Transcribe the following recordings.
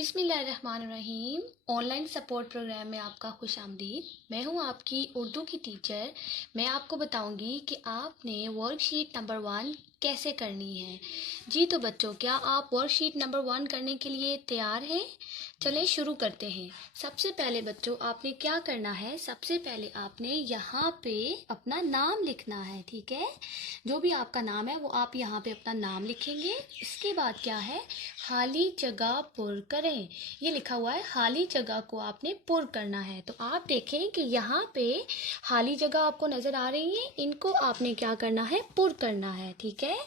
बिस्मिल्लाहिर्रहमानिर्रहीम। Online support programme में आपका खुश आमदीद। मैं हूं आपकी उर्दू की टीचर। मैं आपको बताऊंगी कि आपने वर्कशीट नंबर 1 कैसे करनी है। जी तो बच्चों, क्या आप वर्कशीट नंबर 1 करने के लिए तैयार हैं? चलें शुरू करते हैं। सबसे पहले बच्चों, आपने क्या करना है, सबसे पहले आपने यहाँ पे अपना नाम लिखना है। ठीक है, जो भी आपका नाम है वो आप यहाँ पे अपना नाम लिखेंगे। इसके बाद क्या है, खाली जगह पुर करें। ये लिखा हुआ है, खाली जगह को आपने पुर करना है। तो आप देखें कि यहाँ पे खाली जगह आपको नजर आ रही है, इनको आपने क्या करना है, पुर करना है। ठीक है,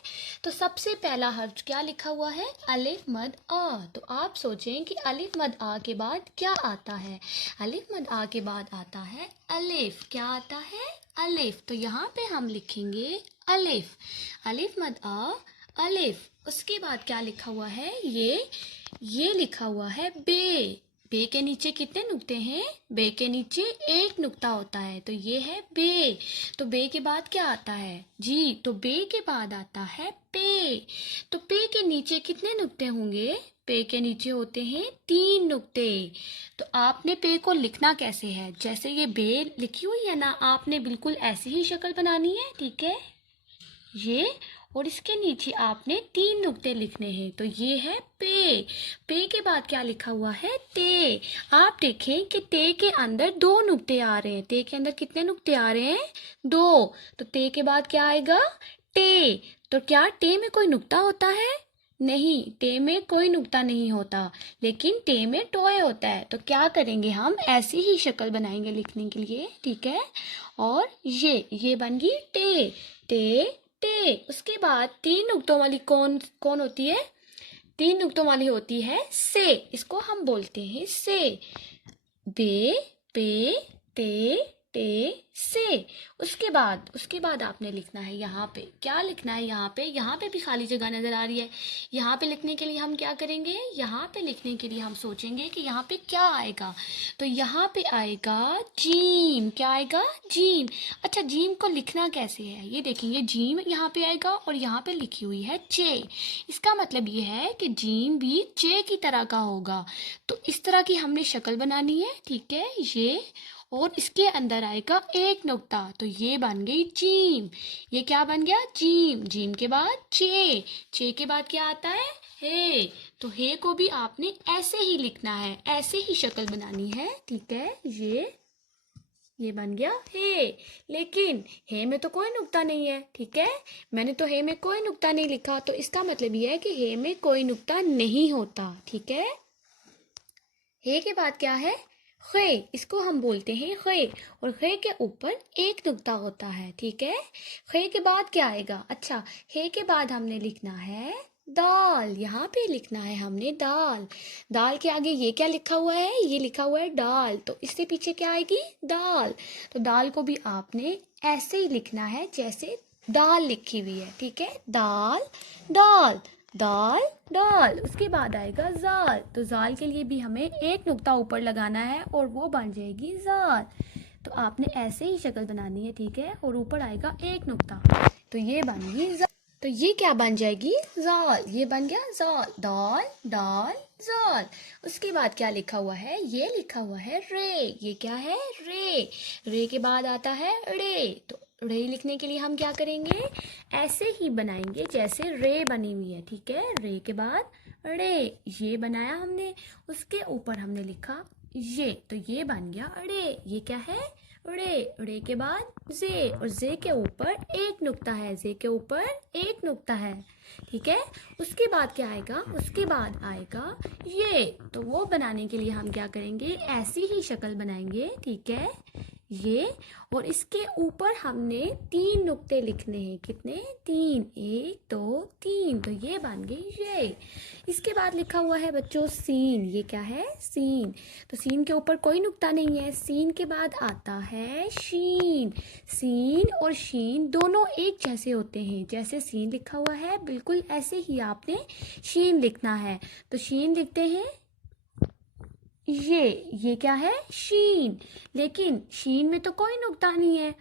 तो सबसे पहला हर्फ क्या लिखा हुआ है, अलिफ मद आ। तो आप सोचें कि अलिफ मद आ के बाद क्या आता है। अलिफ मद आ के बाद आता है अलिफ। क्या आता है, अलिफ। तो यहाँ पे हम लिखेंगे अलिफ। अलिफ मद आ, अलिफ। उसके बाद क्या लिखा हुआ है, ये लिखा हुआ है बे। बे के नीचे कितने नुक्ते हैं, बे के नीचे एक नुक्ता होता है, तो ये है बे। तो बे के बाद क्या आता है, जी, तो बे के बाद आता है पे। तो पे के नीचे कितने नुक्ते होंगे, पे के नीचे होते हैं 3 नुक्ते। तो आपने पे को लिखना कैसे है, जैसे ये बे लिखी हुई है ना, आपने बिल्कुल ऐसी ही शक्ल बनानी है। ठीक है, ये, और इसके नीचे आपने 3 नुक्ते लिखने हैं। तो ये है पे। पे के बाद क्या लिखा हुआ है, ते। आप देखें कि ते के अंदर 2 नुक्ते आ रहे हैं। ते के अंदर कितने नुक्ते आ रहे हैं, 2। तो ते के बाद क्या आएगा, टे। तो क्या टे में कोई नुक्ता होता है, नहीं, टे में कोई नुक्ता नहीं होता, लेकिन टे में टोए होता है। तो क्या करेंगे, हम ऐसी ही शक्ल बनाएंगे लिखने के लिए। ठीक है, और ये बन गई टे। टे टे। उसके बाद 3 नुक्तों वाली कौन कौन होती है, 3 नुक्तों वाली होती है से। इसको हम बोलते हैं से। बे, पे, ते, टे, से। उसके बाद आपने लिखना है यहाँ पे, क्या लिखना है, यहाँ पे भी खाली जगह नजर आ रही है। यहाँ पे लिखने के लिए हम क्या करेंगे, यहाँ पे लिखने के लिए हम सोचेंगे कि यहाँ पे क्या आएगा। तो यहाँ पे आएगा जीम। क्या आएगा, जीम। अच्छा, जीम को लिखना कैसे है, ये देखेंगे, जीम यहाँ पे आएगा और यहाँ पे लिखी हुई है चे। इसका मतलब ये है कि जीम भी चे की तरह का होगा। तो इस तरह की हमने शक्ल बनानी है। ठीक है, ये, और इसके अंदर आएगा एक नुक्ता, तो ये बन गई जीम। ये क्या बन गया, जीम। जीम के बाद चे। चे के बाद क्या आता है, हे। तो हे को भी आपने ऐसे ही लिखना है, ऐसे ही शक्ल बनानी है। ठीक है, ये बन गया हे। लेकिन हे में तो कोई नुक्ता नहीं है। ठीक है, मैंने तो हे में कोई नुक्ता नहीं लिखा, तो इसका मतलब ये है कि हे में कोई नुक्ता नहीं होता। ठीक है, हे के बाद क्या है, खे। इसको हम बोलते हैं खे, और खे के ऊपर एक नुक्ता होता है। ठीक है, खे के बाद क्या आएगा, अच्छा, हे के बाद हमने लिखना है दाल। यहाँ पे लिखना है हमने दाल। दाल के आगे ये क्या लिखा हुआ है, ये लिखा हुआ है डाल, तो इससे पीछे क्या आएगी, दाल। तो दाल को भी आपने ऐसे ही लिखना है जैसे दाल लिखी हुई है। ठीक है, दाल, दाल, दाल, दाल। उसके बाद आएगा जाल। तो जाल के लिए भी हमें एक नुक्ता ऊपर लगाना है और वो बन जाएगी जाल। तो आपने ऐसे ही शक्ल बनानी है। ठीक है, और ऊपर आएगा एक नुक्ता, तो ये बन गई जाल। तो ये क्या बन जाएगी, जाल। ये बन गया जाल, दाल, दाल, जाल। उसके बाद क्या लिखा हुआ है, ये लिखा हुआ है रे। ये क्या है, रे। रे के बाद आता है रे। तो रे लिखने के लिए हम क्या करेंगे, ऐसे ही बनाएंगे जैसे रे बनी हुई है। ठीक है, रे के बाद रे, ये बनाया हमने, उसके ऊपर हमने लिखा ये, तो ये बन गया रे। ये क्या है, रे। रे के बाद जे, और जे के ऊपर एक नुक्ता है, जे के ऊपर एक नुक्ता है। ठीक है, उसके बाद क्या आएगा, उसके बाद आएगा ये। तो वो बनाने के लिए हम क्या करेंगे, ऐसी ही शक्ल बनाएंगे। ठीक है, ये, और इसके ऊपर हमने 3 नुक्ते लिखने हैं। कितने, 3, 1, 2, 3। तो ये बन गई ये। इसके बाद लिखा हुआ है बच्चों सीन। ये क्या है, सीन। तो सीन के ऊपर कोई नुक्ता नहीं है। सीन के बाद आता है शीन। सीन और शीन दोनों एक जैसे होते हैं, जैसे सीन लिखा हुआ है बिल्कुल ऐसे ही आपने शीन लिखना है। तो शीन लिखते हैं, ये क्या है, शीन। लेकिन शीन में तो कोई नुक्ता नहीं है।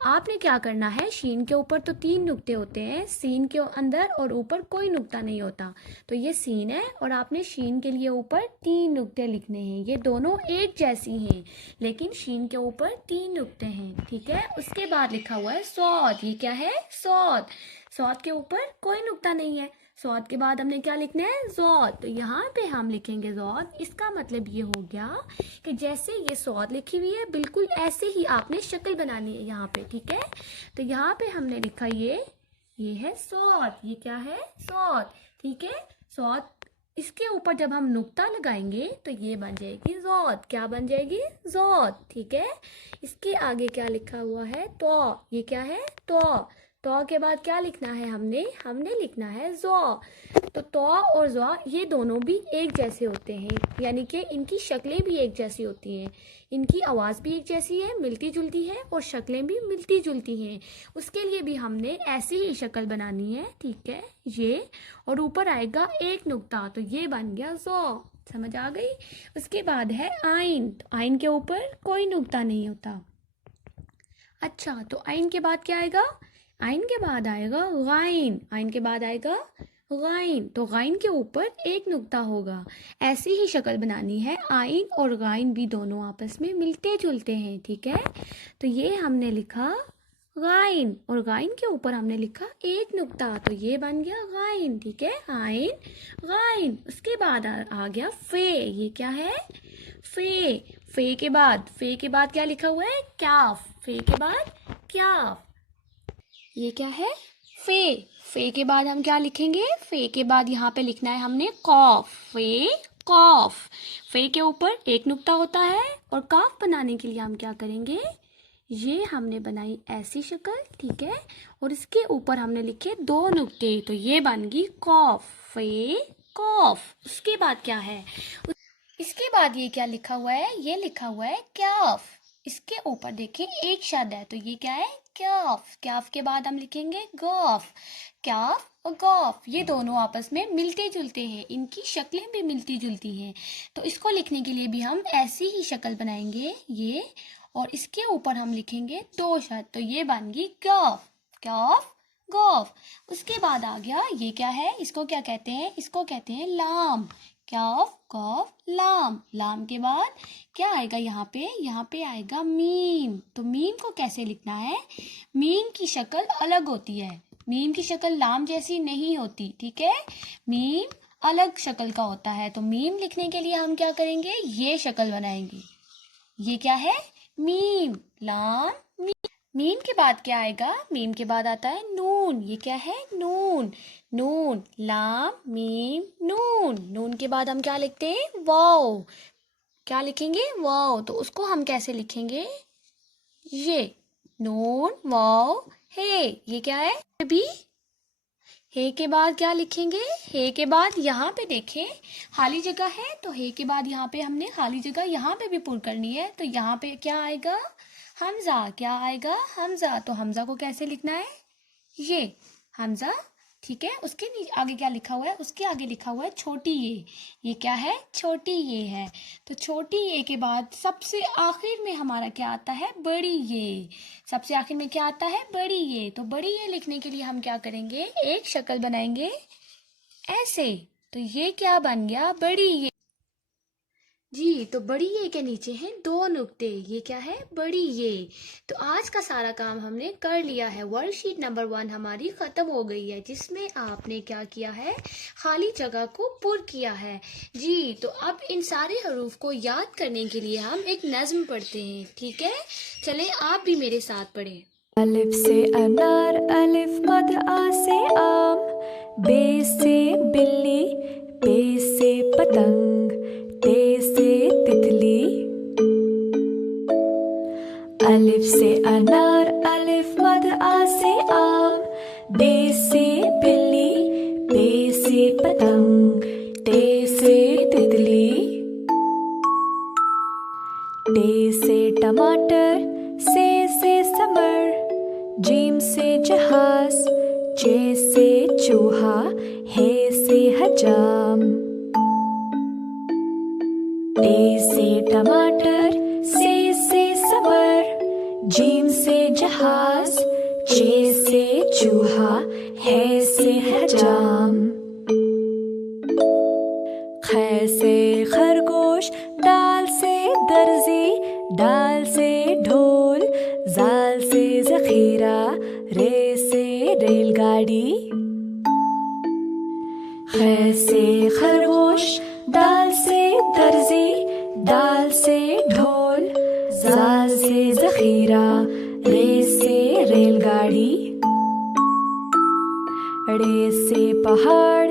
आपने क्या करना है, शीन के ऊपर तो 3 नुक्ते होते हैं, सीन के अंदर और ऊपर कोई नुक्ता नहीं होता। तो ये सीन है और आपने शीन के लिए ऊपर 3 नुक्ते लिखने हैं। ये दोनों एक जैसी हैं लेकिन शीन के ऊपर 3 नुक्ते हैं, ठीक है। उसके बाद लिखा हुआ है सौद। ये क्या है, सौद। सौद के ऊपर कोई नुक्ता नहीं है। सौद के बाद हमने क्या लिखना है, जौद। तो यहाँ पे हम लिखेंगे जौद। इसका मतलब ये हो गया कि जैसे ये सौद लिखी हुई है बिल्कुल ऐसे ही आपने शक्ल बनानी है यहाँ पे, ठीक है। तो यहाँ पे हमने लिखा ये है सौद। ये क्या है, सौद, ठीक है। सौद, इसके ऊपर जब हम नुक्ता लगाएंगे तो ये बन जाएगी जौद। क्या बन जाएगी, जौद, ठीक है। इसके आगे क्या लिखा हुआ है, तो। ये क्या है, तो के बाद क्या लिखना है हमने लिखना है जौ। तो और जौ ये दोनों भी एक जैसे होते हैं, यानी कि इनकी शक्लें भी एक जैसी होती हैं, इनकी आवाज़ भी एक जैसी है, मिलती जुलती है, और शक्लें भी मिलती जुलती हैं। उसके लिए भी हमने ऐसी ही शक्ल बनानी है, ठीक है। ये और ऊपर आएगा एक नुक्ता, तो ये बन गया जौ। समझ आ गई। उसके बाद है आइन। तो आइन के ऊपर कोई नुक्ता नहीं होता। अच्छा, तो आइन के बाद क्या आएगा, आइन के बाद आएगा गाइन। आइन के बाद आएगा गाइन। तो गाइन के ऊपर एक नुक्ता होगा। ऐसी ही शक्ल बनानी है। आइन और गाइन भी दोनों आपस में मिलते जुलते हैं, ठीक है। तो ये हमने लिखा गाइन और गाइन के ऊपर हमने लिखा एक नुक्ता, तो ये बन गया गाइन, ठीक है। आइन, गाइन। उसके बाद आ गया फे। ये क्या है, फे। फे के बाद क्या लिखा हुआ है, क्याफ। फे के बाद क्याफ। ये क्या है, फे। फे के बाद हम क्या लिखेंगे, फे के बाद यहाँ पे लिखना है हमने कॉफ। फे, कॉफ। फे के ऊपर एक नुक्ता होता है और काफ बनाने के लिए हम क्या करेंगे, ये हमने बनाई ऐसी शक्ल, ठीक है। और इसके ऊपर हमने लिखे 2 नुक्ते, तो ये बन गई कॉफ। फे, कॉफ। उसके बाद क्या है, इसके बाद ये क्या लिखा हुआ है, ये लिखा हुआ है क्याफ। इसके ऊपर देखिए एक शब्द है, तो ये क्या है, क्याफ। क्याफ के बाद हम लिखेंगे गॉफ। क्याफ और गॉफ ये दोनों आपस में मिलते जुलते हैं, इनकी शक्लें भी मिलती जुलती हैं। तो इसको लिखने के लिए भी हम ऐसी ही शक्ल बनाएंगे, ये, और इसके ऊपर हम लिखेंगे 2 शब्द, तो ये बन गई गॉफ। क्याफ, गॉफ। उसके बाद आ गया, ये क्या है, इसको क्या कहते हैं, इसको कहते हैं लाम। क्याफ, कॉफ, लाम। लाम के बाद क्या आएगा, यहाँ पे आएगा मीम। तो मीम को कैसे लिखना है, मीम की शक्ल अलग होती है, मीम की शक्ल लाम जैसी नहीं होती, ठीक है। मीम अलग शक्ल का होता है। तो मीम लिखने के लिए हम क्या करेंगे, ये शक्ल बनाएंगे। ये क्या है, मीम, लाम, मीम। मीम के बाद क्या आएगा, मीम के बाद आता है नून। ये क्या है, नून। नून, लाम, मीम, नून। नून के बाद हम क्या लिखते हैं, वाव। क्या लिखेंगे, वाव। तो उसको हम कैसे लिखेंगे, ये नून, वाव, हे। ये क्या है, भी। हे के बाद क्या लिखेंगे, हे के बाद यहाँ पे देखें खाली जगह है, तो हे के बाद यहाँ पे हमने खाली जगह यहाँ पे भी पूरी करनी है। तो यहाँ पे क्या आएगा, हमजा। क्या आएगा, हमजा। तो हमजा को कैसे लिखना है, ये हमजा, ठीक है। उसके आगे क्या लिखा हुआ है, उसके आगे लिखा हुआ है छोटी ये। ये क्या है, छोटी ये है। तो छोटी ये के बाद सबसे आखिर में हमारा क्या आता है, बड़ी ये। सबसे आखिर में क्या आता है, बड़ी ये। तो बड़ी ये लिखने के लिए हम क्या करेंगे, एक शक्ल बनाएंगे ऐसे। तो ये क्या बन गया, बड़ी ये। जी, तो बड़ी ये के नीचे हैं 2 नुक्ते। ये क्या है, बड़ी ये। तो आज का सारा काम हमने कर लिया है। वर्कशीट नंबर 1 हमारी ख़त्म हो गई है, जिसमें आपने क्या किया है, खाली जगह को पुर किया है। जी, तो अब इन सारे हरूफ को याद करने के लिए हम एक नज़्म पढ़ते हैं, ठीक है। चले आप भी मेरे साथ पढ़ें। अलिफ से अनार, अलिफ मद, आ से आम, बे से बिल्ली, पे से पतंग, ते से तितली। अलिफ से अनार, अलिफ मद, आ से आम, बे से बिल्ली, पे से पतंग, ते से तितली। टे से टमाटर, से समर, जीम से जहाज, चे से चूहा, हे से हजाम। टे से टमाटर, से समर, जीम से जहाज, चे से चूहा, है से हजाम। ख से खरगोश, दाल से दर्जी, दाल से ढोल, जाल से जखीरा, रे से रेलगाड़ी। ख से खरगोश, दाल से दर्जी, दाल से ढोल, जाल से जखीरा, रे से रेलगाड़ी। रे से पहाड़,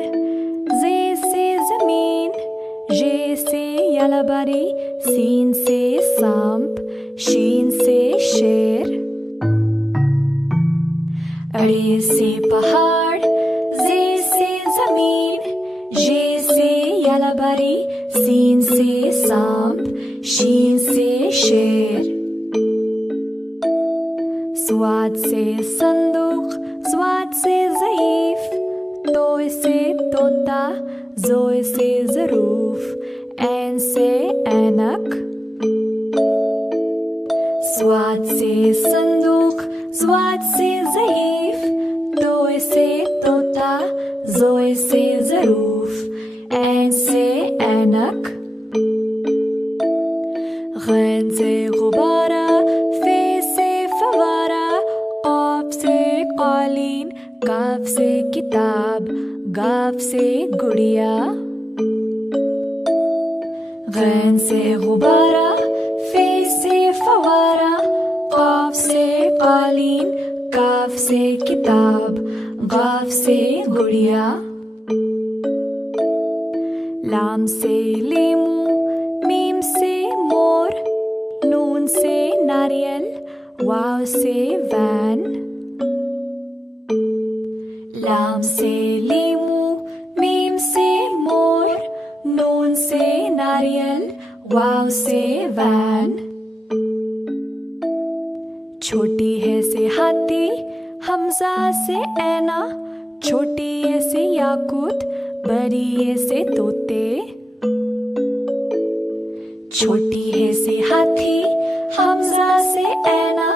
जे से जमीन, जे से यलाबारी, सीन से सांप, शीन से शेर। अड़े से पहाड़, जे से जमीन, जे से यलाबारी, सीन से सांप, शीन से शेर। स्वाद से संदूक, स्वाद से ज़ईफ, तोय से तोता, जोय से ज़रूफ, ऐन से ऐनक। स्वाद से संदूक, स्वाद से ज़ईफ, तोय से तोता, जोय से ज़रूफ, ऐन से ऐनक। गैन से गुब्बारा, फे से फवारा, क़ाफ से क़ालीन, काफ से किताब, गाफ से गुड़िया। गैन से गुब्बारा, फे से फवारा, क़ाफ से क़ालीन, काफ से किताब, गाफ से गुड़िया। लाम से लीमू, मीम से मोर, नून से नारियल, वाव से वैन। लाम से लीमू, मीम से मोर, नून से नारियल, वाव से वैन। छोटी है से हाथी, हमजा से ऐना, छोटी है से याकूत, बड़ी है से तोते। छोटी है से हाथी, हमजा से ऐना,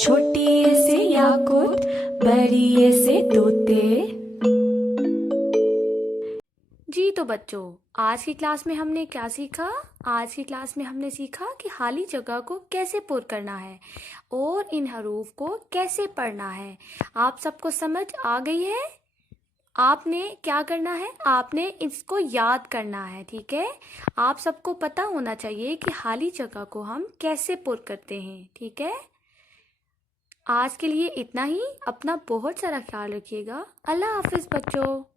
छोटी है से याकूत, बड़ी है से तोते। जी तो बच्चों, आज की क्लास में हमने क्या सीखा? आज की क्लास में हमने सीखा कि खाली जगह को कैसे पुर करना है और इन हरूफ को कैसे पढ़ना है। आप सबको समझ आ गई है? आपने क्या करना है? आपने इसको याद करना है, ठीक है? आप सबको पता होना चाहिए कि खाली जगह को हम कैसे पुर करते हैं, ठीक है? आज के लिए इतना ही। अपना बहुत सारा ख्याल रखिएगा। अल्लाह हाफिज़ बच्चों।